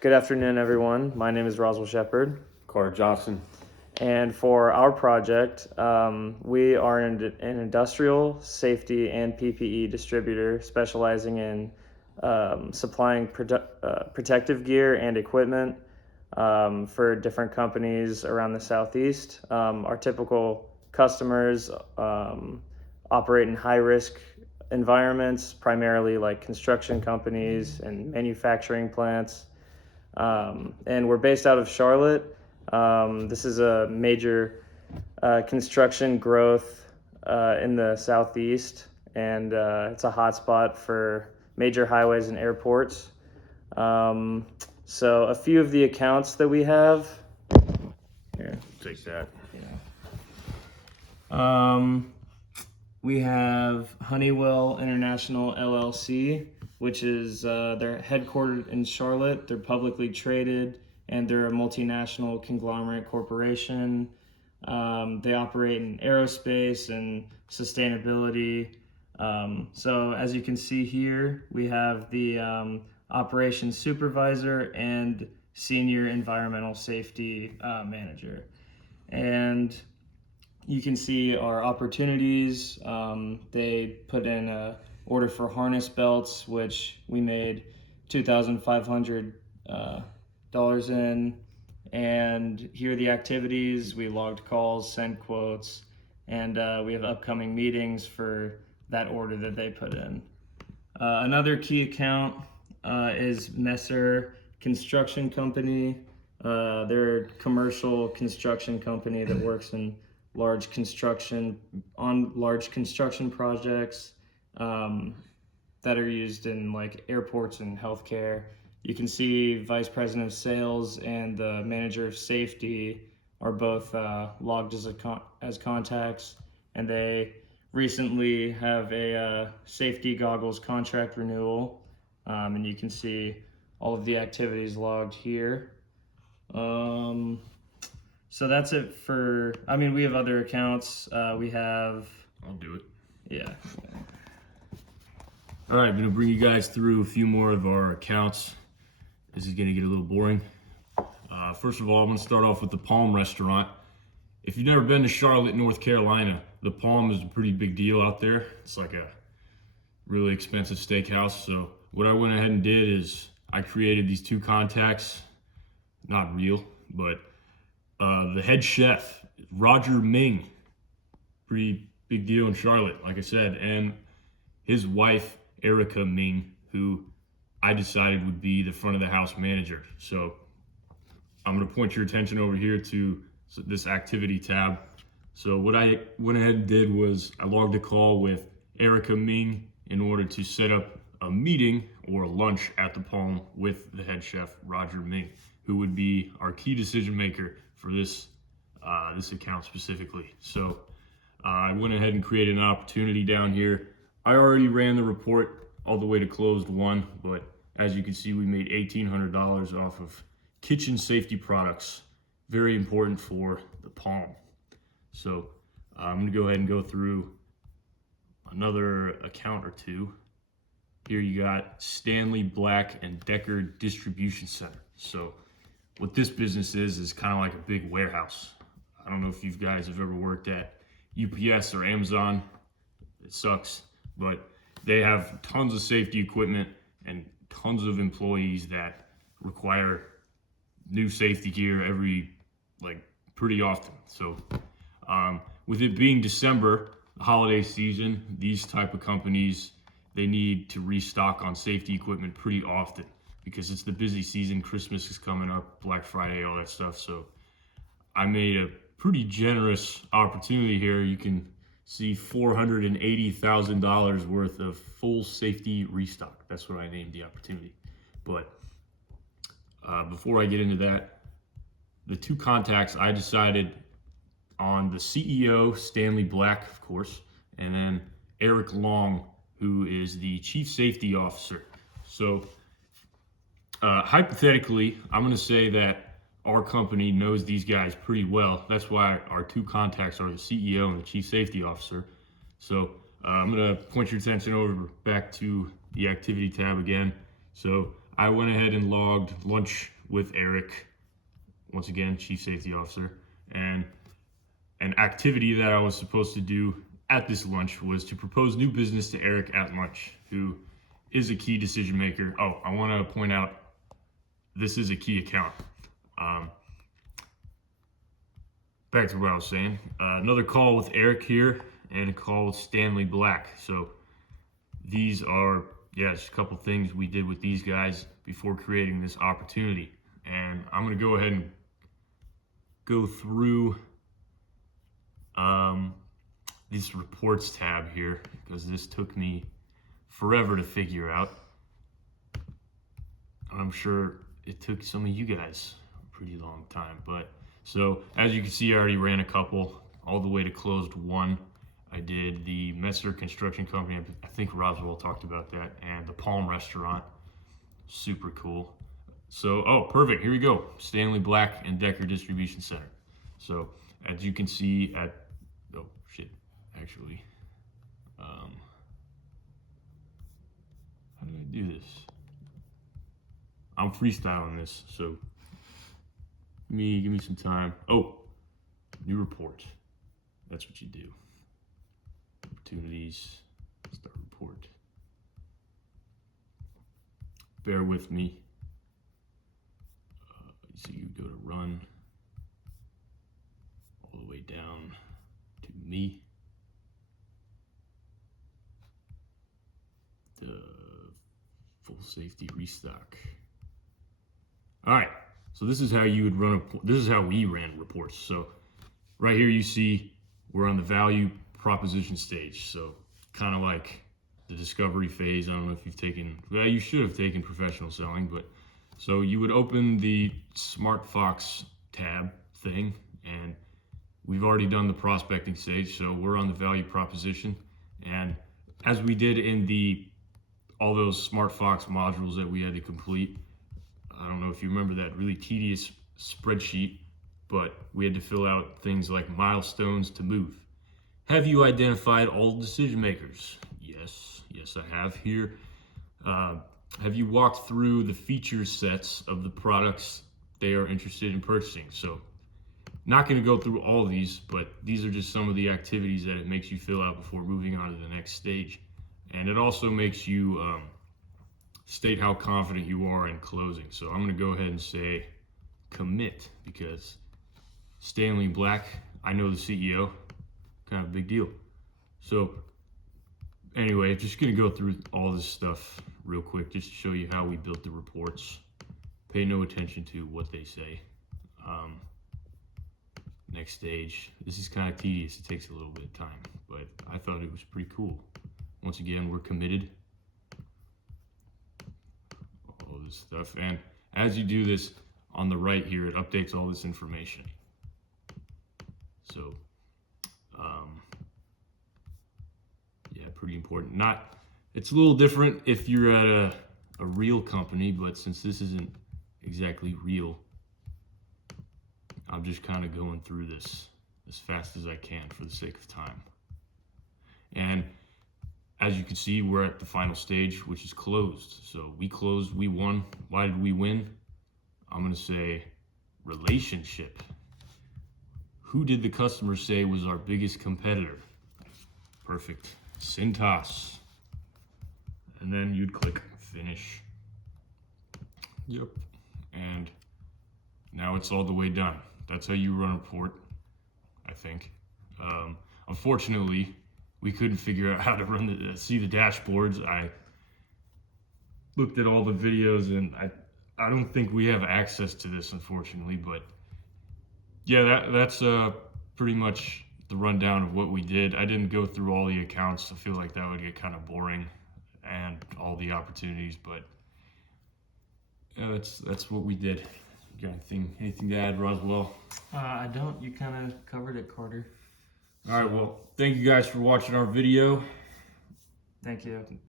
Good afternoon, everyone. My name is Roswell Shepard. Carter Johnson. And for our project, we are an industrial safety and PPE distributor specializing in supplying protective gear and equipment for different companies around the Southeast. Our typical customers operate in high-risk environments, primarily like construction companies and manufacturing plants. And we're based out of Charlotte. This is a major construction growth in the Southeast, and it's a hotspot for major highways and airports. So a few of the accounts that we have. Here, Take that. We have Honeywell International LLC, which is they're headquartered in Charlotte. They're publicly traded, and they're a multinational conglomerate corporation. They operate in aerospace and sustainability. So as you can see here, we have the operations supervisor and senior environmental safety manager. And you can see our opportunities. They put in a order for harness belts, which we made $2,500 in. And here are the activities. We logged calls, sent quotes, and we have upcoming meetings for that order that they put in. Another key account is Messer Construction Company. They're a commercial construction company that works in large construction projects that are used in like airports and healthcare. You can see Vice President of Sales and the Manager of Safety are both logged as contacts, and they recently have a safety goggles contract renewal, and you can see all of the activities logged here. So that's it for, we have other accounts. We have... I'll do it. Yeah. All right, I'm going to bring you guys through a few more of our accounts. This is going to get a little boring. First of all, I'm going to start off with the Palm Restaurant. If you've never been to Charlotte, North Carolina, the Palm is a pretty big deal out there. It's like a really expensive steakhouse. So what I went ahead and did is I created these two contacts. Not real, but the head chef, Roger Ming, pretty big deal in Charlotte, like I said, and his wife, Erica Ming, who I decided would be the front of the house manager. So I'm going to point your attention over here to this activity tab. So what I went ahead and did was I logged a call with Erica Ming in order to set up a meeting or a lunch at the Palm with the head chef, Roger Ming, who would be our key decision maker for this account specifically. So I went ahead and created an opportunity down here. I already ran the report all the way to closed one, but as you can see, we made $1,800 off of kitchen safety products. Very important for the Palm. So I'm gonna go ahead and go through another account or two. Here you got Stanley Black and Decker Distribution Center. So what this business is kind of like a big warehouse. I don't know if you guys have ever worked at UPS or Amazon. It sucks, but they have tons of safety equipment and tons of employees that require new safety gear pretty often. So with it being December, the holiday season, these type of companies, they need to restock on safety equipment pretty often because it's the busy season. Christmas is coming up, Black Friday, all that stuff. So I made a pretty generous opportunity here. You can see $480,000 worth of full safety restock. That's what I named the opportunity. But before I get into that, the two contacts, I decided on the CEO, Stanley Black, of course, and then Eric Long, who is the Chief Safety Officer. So hypothetically, I'm going to say that our company knows these guys pretty well. That's why our two contacts are the CEO and the Chief Safety Officer. So I'm going to point your attention over back to the activity tab again. So I went ahead and logged lunch with Eric, once again, Chief Safety Officer, and an activity that I was supposed to do at this lunch was to propose new business to Eric at lunch, who is a key decision maker. Oh, I want to point out, this is a key account. Back to what I was saying. Another call with Eric here and a call with Stanley Black. So these are, just a couple things we did with these guys before creating this opportunity. And I'm going to go ahead and go through this reports tab here, because this took me forever to figure out. I'm sure it took some of you guys a pretty long time, but so as you can see, I already ran a couple all the way to closed one. I did the Messer Construction Company, I think Roswell talked about that, and the Palm Restaurant. Super cool. So, oh, perfect, here we go. Stanley Black and Decker Distribution Center. So as you can see at, oh shit, actually, how do I do this? I'm freestyling this, so give me some time. Oh, new report. That's what you do. Opportunities, start report. Bear with me. So you go to run all the way down to me. The full safety restock. All right, so this is how you would run this is how we ran reports. So right here you see we're on the value proposition stage. So kind of like the discovery phase. I don't know if you've taken, well, you should have taken professional selling, but so you would open the Smart Fox tab thing, and we've already done the prospecting stage. So we're on the value proposition, and as we did in all those Smart Fox modules that we had to complete, I don't know if you remember that really tedious spreadsheet, but we had to fill out things like milestones to move. Have you identified all decision makers? Yes, I have here. Have you walked through the feature sets of the products they are interested in purchasing? So not going to go through all of these, but these are just some of the activities that it makes you fill out before moving on to the next stage. And it also makes you state how confident you are in closing. So I'm going to go ahead and say commit, because Stanley Black, I know the CEO, kind of a big deal. So anyway, just going to go through all this stuff real quick just to show you how we built the reports. Pay no attention to what they say. Next stage. This is kind of tedious. It takes a little bit of time, but I thought it was pretty cool. Once again, we're committed. All this stuff. And as you do this, on the right here, it updates all this information. So, yeah, pretty important. It's a little different if you're at a real company, but since this isn't exactly real, I'm just kind of going through this as fast as I can for the sake of time. And as you can see, we're at the final stage, which is closed. So we closed, we won. Why did we win? I'm going to say relationship. Who did the customer say was our biggest competitor? Perfect. Cintas. And then you'd click finish. Yep. And now it's all the way done. That's how you run a report, I think. Unfortunately, we couldn't figure out how to see the dashboards. I looked at all the videos, and I don't think we have access to this, unfortunately. But yeah, that's pretty much the rundown of what we did. I didn't go through all the accounts. I feel like that would get kind of boring, and all the opportunities. But yeah, that's what we did. You got anything to add, Roswell? I don't. You kind of covered it, Carter. All right, well, thank you guys for watching our video. Thank you.